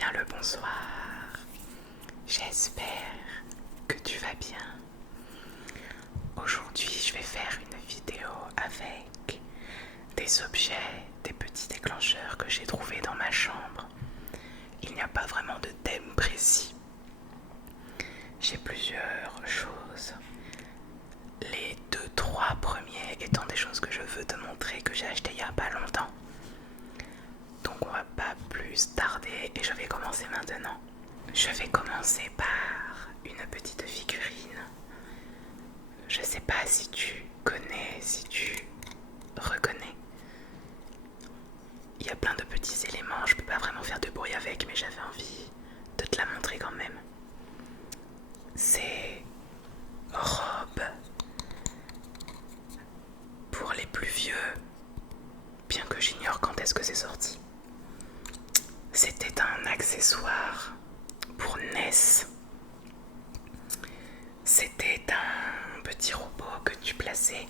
bien le bonsoir. J'espère que tu vas bien. Aujourd'hui, je vais faire une vidéo avec des objets, des petits déclencheurs que j'ai trouvés dans ma chambre. Il n'y a pas vraiment de thème précis. J'ai plusieurs choses. Les 2-3 premiers étant des choses que je veux te montrer que j'ai achetées il n'y a pas longtemps. Donc on va pas plus tarder et je vais commencer maintenant. Je vais commencer par une petite figurine. Je sais pas si tu connais, si tu reconnais. Il y a plein de petits éléments, je peux pas vraiment faire de bruit avec, mais j'avais envie de te la montrer quand même. C'est Rob. Pour les plus vieux, bien que j'ignore quand est-ce que c'est sorti. C'était un accessoire pour NES. C'était un petit robot que tu plaçais.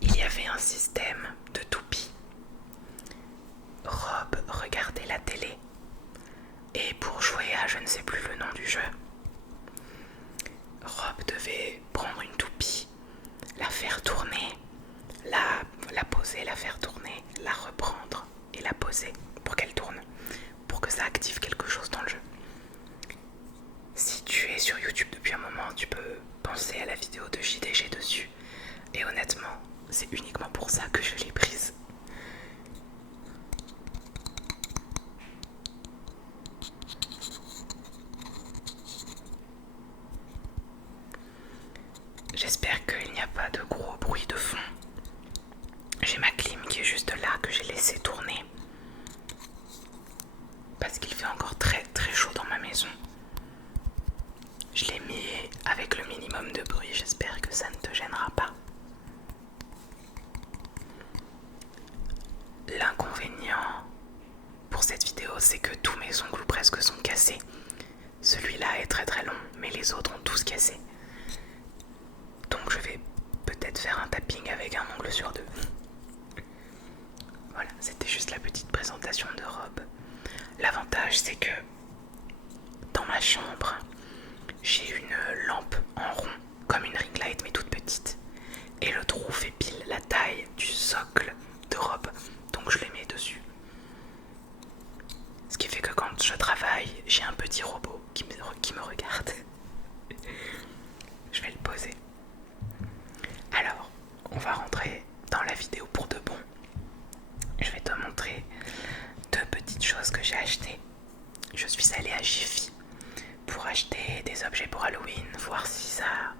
Il y avait un système de toupie. Rob regardait la télé. Et pour jouer à je ne sais plus le nom du jeu, Rob devait prendre une toupie, la faire tourner, la poser, la faire tourner, la reprendre et la poser pour qu'elle tourne, pour que ça active quelque chose dans le jeu. Si tu es sur YouTube depuis un moment, tu peux penser à la vidéo de JDG dessus. Et honnêtement, c'est uniquement pour ça que je l'ai prise. J'espère qu'il n'y a pas de gros bruit de fond. J'ai ma clim qui est juste là, que j'ai laissé tourner. Parce qu'il fait encore très très chaud dans ma maison. Je l'ai mis avec le minimum de bruit, j'espère que ça ne te gênera pas. L'inconvénient pour cette vidéo, c'est que tous mes ongles presque sont cassés. Celui-là est très très long, mais les autres ont tous cassé. Donc je vais peut-être faire un tapping avec un ongle sur deux. Voilà, c'était juste la petite présentation de Rob. L'avantage, c'est que dans ma chambre, j'ai une lampe en rond, comme une ring light mais toute petite. Et le trou fait pile la taille du socle de Rob, donc je les mets dessus. Ce qui fait que quand je travaille, j'ai un petit robot qui me regarde. Je vais le poser. Alors, on va rentrer dans la vidéo pour de bon. Je vais te montrer deux petites choses que j'ai achetées. Je suis allée à Jiffy pour acheter des objets pour Halloween, voir si ça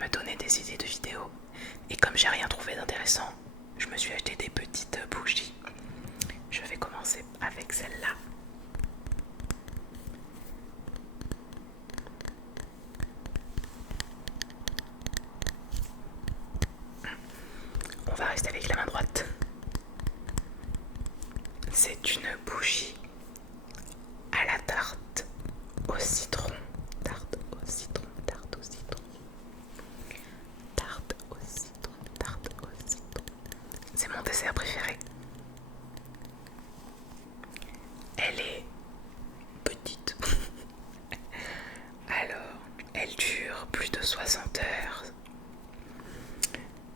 me donnait des idées de vidéos. Et comme j'ai rien trouvé d'intéressant, je me suis acheté des petites bougies. Je vais commencer avec celle-là. On va rester avec la main droite. C'est une bougie à la tarte au citron. Tarte au citron, tarte au citron. Tarte au citron, tarte au citron. C'est mon dessert préféré. Elle est petite. Alors, elle dure plus de 60 heures.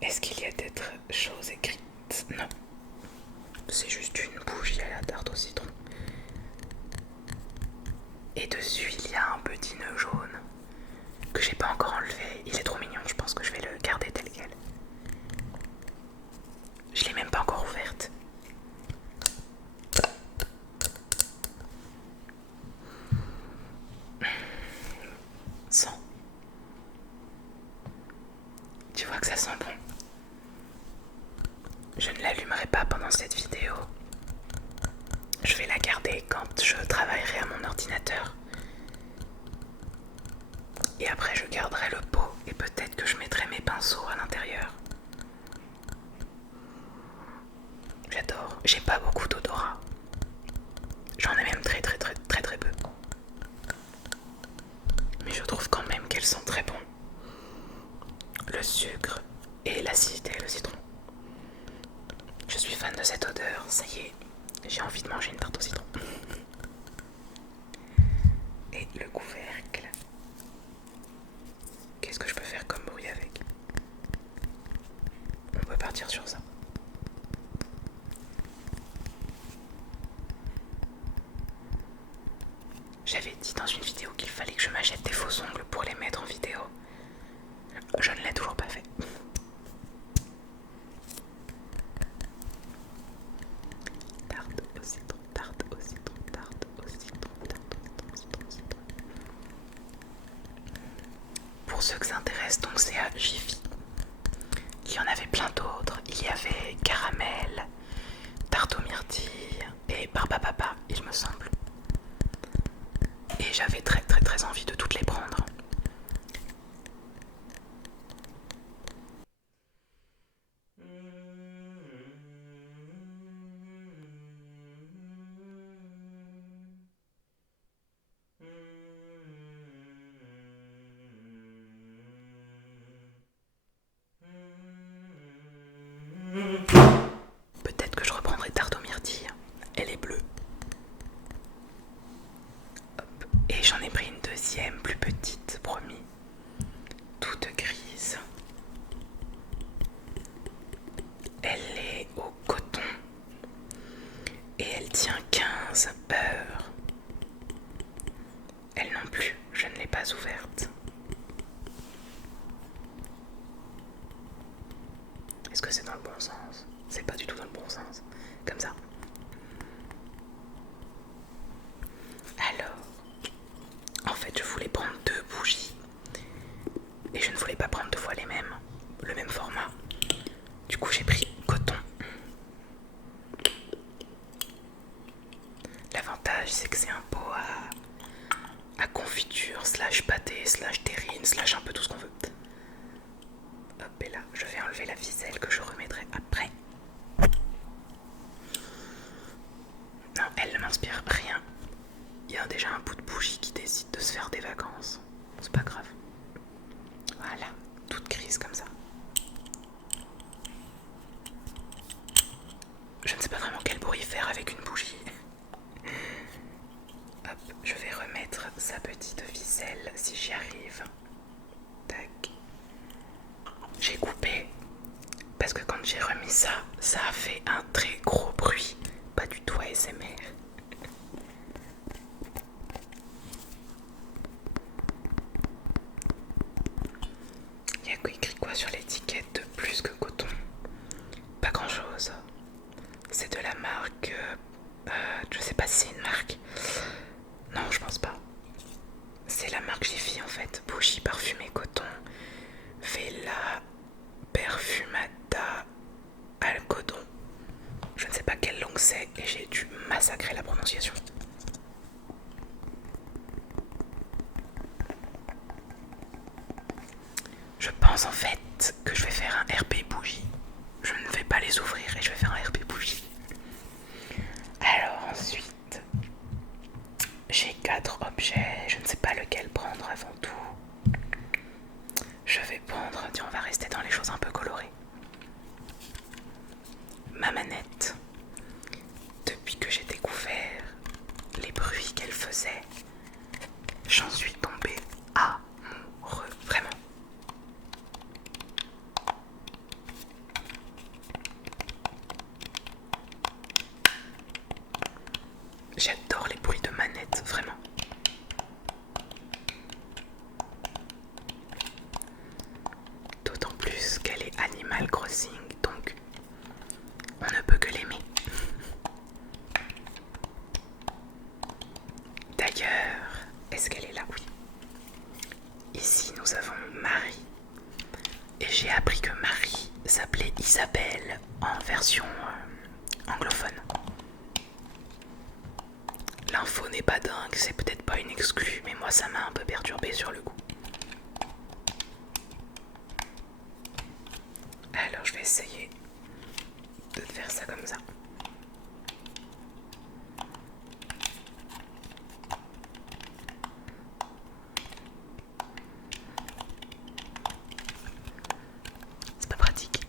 Est-ce qu'il y a d'autres choses écrites? Non. C'est juste une bougie à la tarte au citron. Et dessus, il y a un petit nœud jaune que j'ai pas encore enlevé. Il est trop mignon, je pense que je vais le garder tel quel. Je l'ai même pas encore ouverte. Sens. Tu vois que ça sent bon. Je ne l'allumerai pas pendant cette vidéo. Je vais la garder quand je travaillerai à mon ordinateur. Et après je garderai le pot et peut-être que je mettrai mes pinceaux à l'intérieur. J'adore. J'ai pas beaucoup d'odorat. J'en ai même très peu. Mais je trouve quand même qu'elles sont très bon. Le sucre et l'acidité, le citron. Je suis fan de cette odeur, ça y est, j'ai envie de manger une tarte au citron. Et le couvercle. Qu'est-ce que je peux faire comme bruit avec? On peut partir sur ça. J'avais dit dans une vidéo qu'il fallait que je m'achète des faux ongles pour les mettre en vidéo. Je ne l'ai toujours pas fait. Tarte au citron, tarte au citron, tarte au citron, tarte au citron, citron. Pour ceux que ça intéresse, donc c'est à Jiffy. Il y en avait plein d'autres. Il y avait caramel, tarte aux myrtilles et barbapapa, il me semble. Et j'avais très très très envie de toutes les prendre. Peut-être que je reprendrai tarte aux myrtilles. Elle est bleue. Hop. Et j'en ai pris une deuxième, plus petite, promis. Toute grise. Elle est au coton. Et elle tient 15 heures. Elle non plus, je ne l'ai pas ouverte. Est-ce que c'est dans le bon sens? C'est pas du tout dans le bon sens. Comme ça. Alors, en fait, je voulais prendre 2 bougies. Et je ne voulais pas prendre 2 fois les mêmes. Le même format. Du coup, j'ai pris coton. L'avantage, c'est que c'est un pot à confiture, slash pâté, slash terrine, slash un peu tout ce qu'on veut. Hop, et là, je vais enlever la ficelle que je remettrai après. Non, elle ne m'inspire rien. Il y a déjà un bout de bougie qui décide de se faire des vacances. C'est pas grave. Voilà, toute grise comme ça. Je ne sais pas vraiment quel bruit faire avec une bougie. Hop, je vais remettre sa petite ficelle si j'y arrive. Tac. J'ai coupé parce que quand j'ai remis ça, ça a fait un très gros bruit. Pas du tout ASMR. Il y a écrit quoi sur l'étiquette de plus que coton? Pas grand chose. C'est de la marque... je sais pas si c'est une marque. Non, je pense pas. C'est la marque Jiffy en fait. Bougie parfumée coton. Vela Perfumata Algodon. Je ne sais pas quelle langue c'est et j'ai dû massacrer la prononciation. Je pense en fait que je vais faire un RP bougie. Je ne vais pas les ouvrir et je vais faire un RP bougie. Alors ensuite, j'ai 4 objets. Je ne sais pas lequel prendre avant tout. Je vais prendre, tiens, on va rester dans les choses un peu colorées. Ma manette. Depuis que j'ai découvert les bruits qu'elle faisait, j'en suis tombée amoureux, vraiment. J'adore les bruits de manette, vraiment. D'autant plus qu'elle est Animal Crossing, donc on ne peut que l'aimer. D'ailleurs, est-ce qu'elle est là? Oui. Ici, nous avons Marie. Et j'ai appris que Marie s'appelait Isabelle en version anglophone. L'info n'est pas dingue, c'est peut-être pas une exclue, mais moi ça m'a un peu perturbée sur le coup. Alors je vais essayer de faire ça comme ça. C'est pas pratique.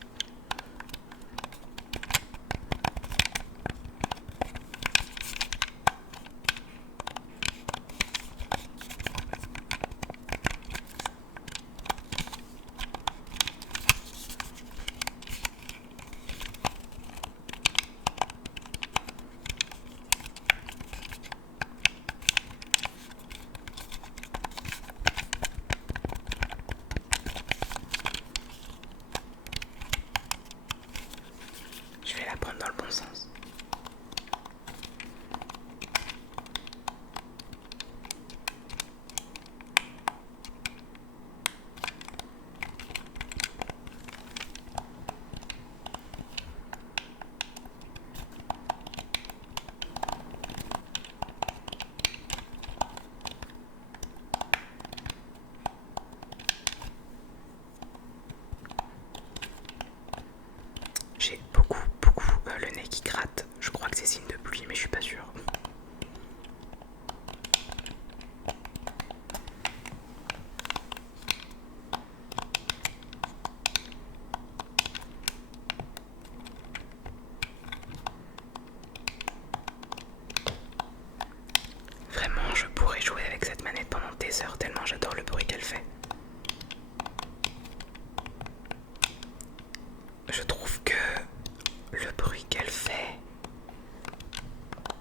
pluie, mais je suis pas sûre. Vraiment, je pourrais jouer avec cette manette pendant des heures tellement j'adore le bruit qu'elle fait. Je trouve que le bruit qu'elle fait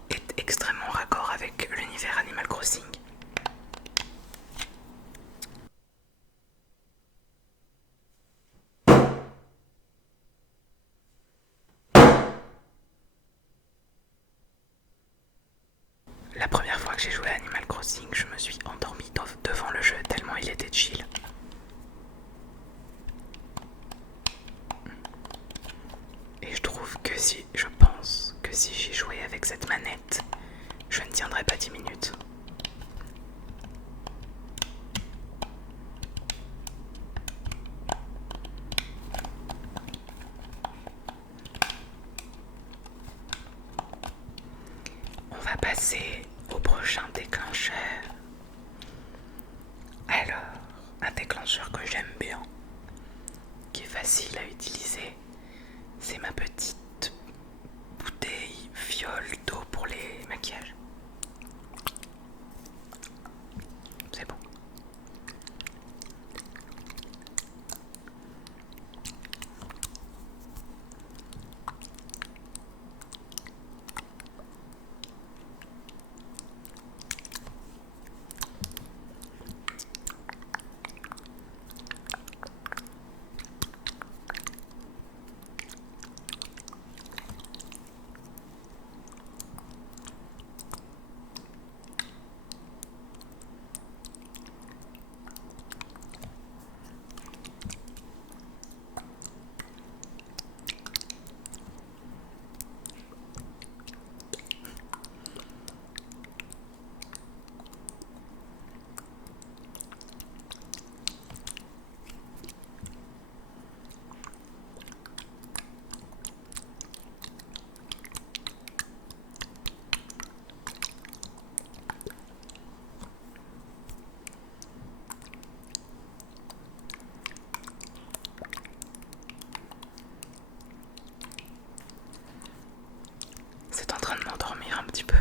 est extrêmement raccord avec l'univers Animal Crossing. La première fois que j'ai joué à Animal Crossing, je me suis endormie devant le jeu tellement il était chill. Et je pense que si j'y jouais avec cette manette, je ne tiendrais pas 10 minutes. On va passer au prochain déclencheur. Alors, un déclencheur que j'aime bien, qui est facile à utiliser, c'est ma petite bouteille fiole d'eau pour les maquillages. C'est bon. C'est en train de m'endormir un petit peu.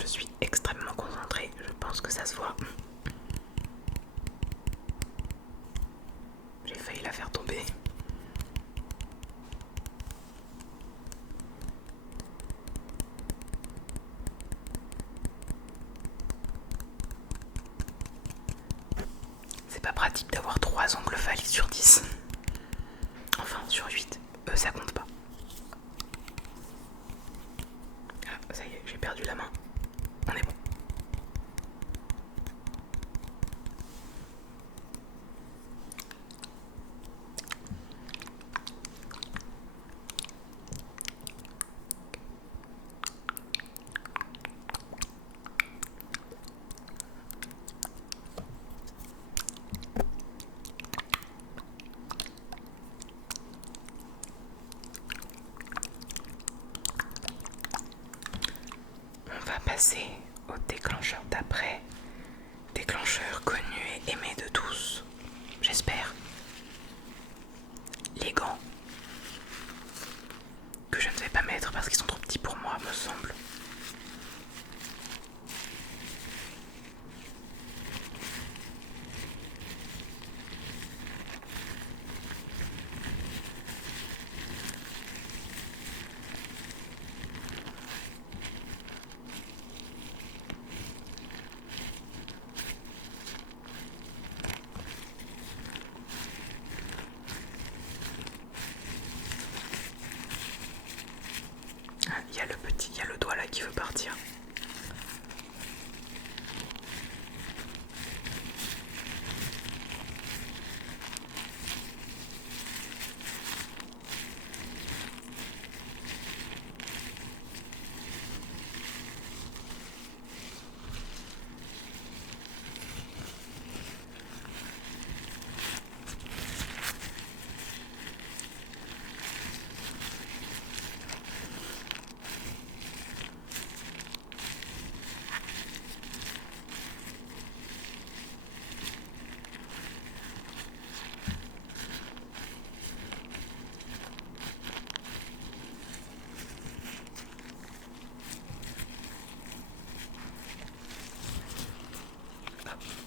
Je suis extrêmement concentrée, je pense que ça se voit. J'ai failli la faire tomber. C'est pas pratique d'avoir 3 ongles valides sur 10. Enfin, sur 8. Ça compte pas. Ah, ça y est, j'ai perdu la main. On est bon. va passer au déclencheur d'après. Déclencheur connu et aimé de tous, j'espère. Les gants. Que je ne vais pas mettre parce qu'ils sont trop petits pour moi, me semble. Il y a le doigt là qui veut partir.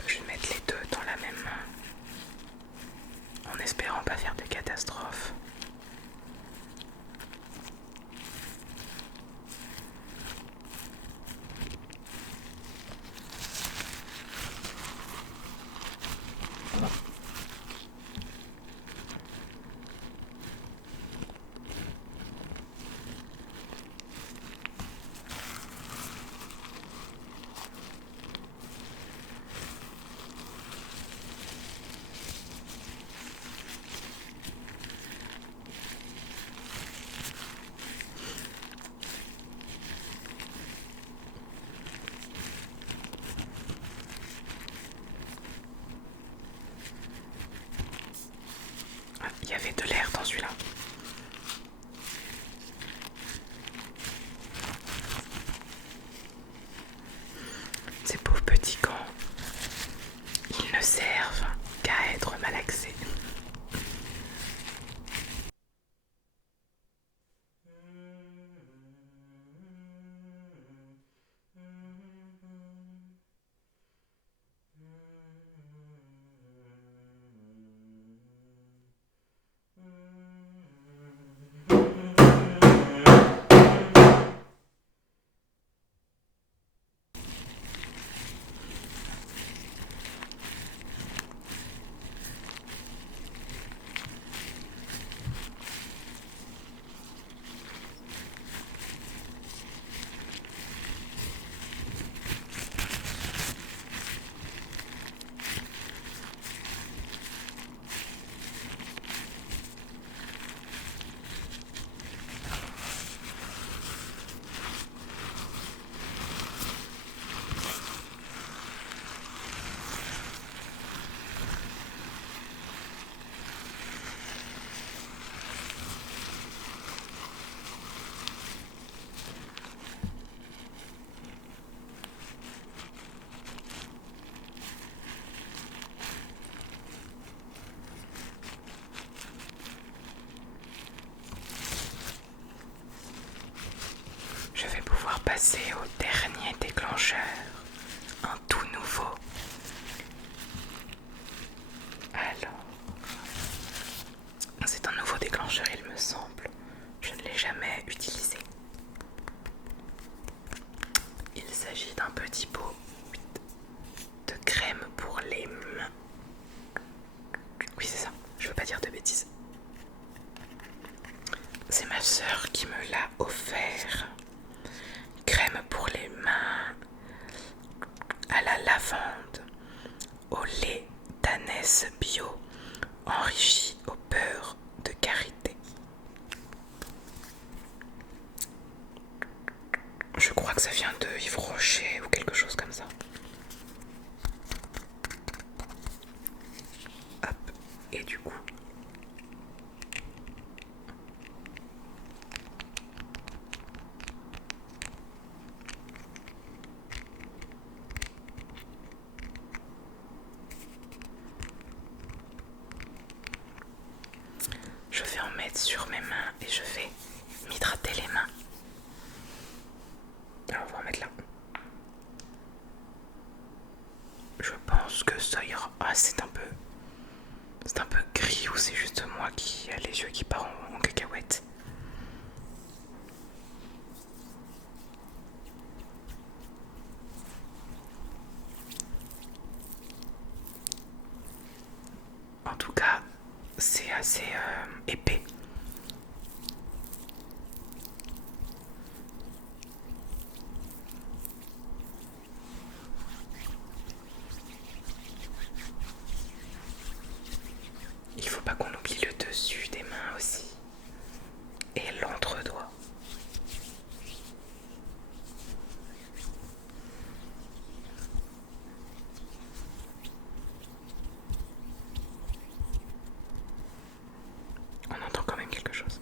Je vais mettre les deux dans la même main, en espérant pas faire de catastrophe. Il y avait de l'air dans celui-là. Ces pauvres petits gants, ils ne servent qu'à être malaxés. Je vais pouvoir passer au dernier déclencheur, un tout nouveau. Alors, c'est un nouveau déclencheur, il me semble. Je ne l'ai jamais utilisé. Il s'agit d'un petit pot de crème pour les mains. Oui, c'est ça, je veux pas dire de bêtises. C'est ma sœur qui me l'a offert. Crème pour les mains à la lavande, au lait d'ânesse bio, enrichi au beurre de karité. Je crois que ça vient de Yves Rocher ou quelque chose comme ça. Hop, et du coup, Alors on va en mettre là. Je pense que ça ira. Ah, c'est un peu gris, ou c'est juste moi qui a les yeux qui partent en cacahuète. En tout cas, c'est assez épais. Il faut pas qu'on oublie le dessus des mains aussi. Et l'entre-doigt. On entend quand même quelque chose.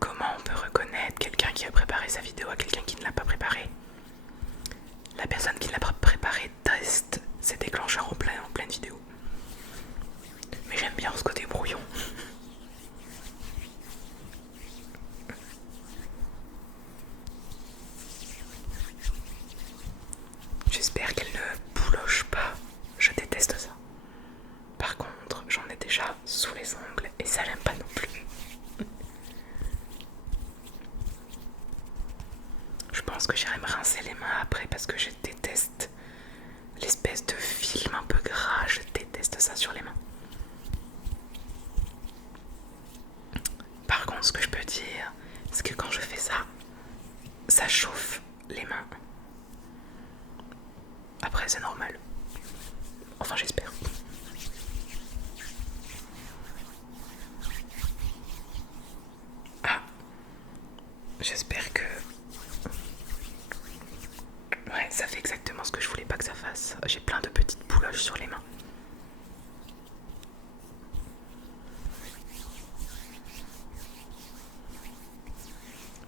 Comment on peut reconnaître quelqu'un qui a préparé sa vidéo à quelqu'un qui ne l'a pas préparée? La personne qui ne l'a pas préparée teste ses déclencheurs en pleine vidéo. Mais j'aime bien ce côté brouillon. J'espère qu'elle ne bouloche pas. Je déteste ça. Par contre, j'en ai déjà sous les ongles et ça j'aime pas non plus. Je pense que j'irai me rincer les mains après parce que je déteste l'espèce de film un peu gras. Je déteste ça sur les mains. Par contre, ce que je peux dire, c'est que quand je fais ça, ça chauffe les mains. Après, c'est normal. Enfin, j'espère. Ah, j'espère que... Ouais, ça fait exactement ce que je voulais pas que ça fasse. J'ai plein de petites bouloches sur les mains.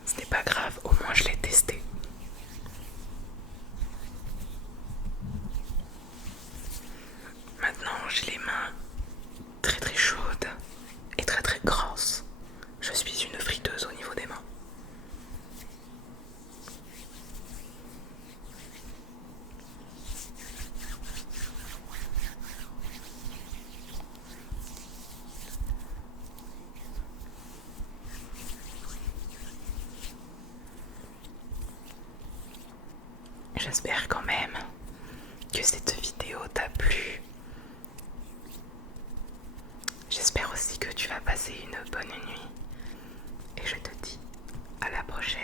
Ce n'est pas grave, au moins je l'ai testé. Maintenant, j'ai les mains très très chaudes et très très grosses. Je suis une friteuse au niveau des mains. J'espère quand même que cette vidéo t'a plu. J'espère aussi que tu vas passer une bonne nuit. Et je te dis à la prochaine.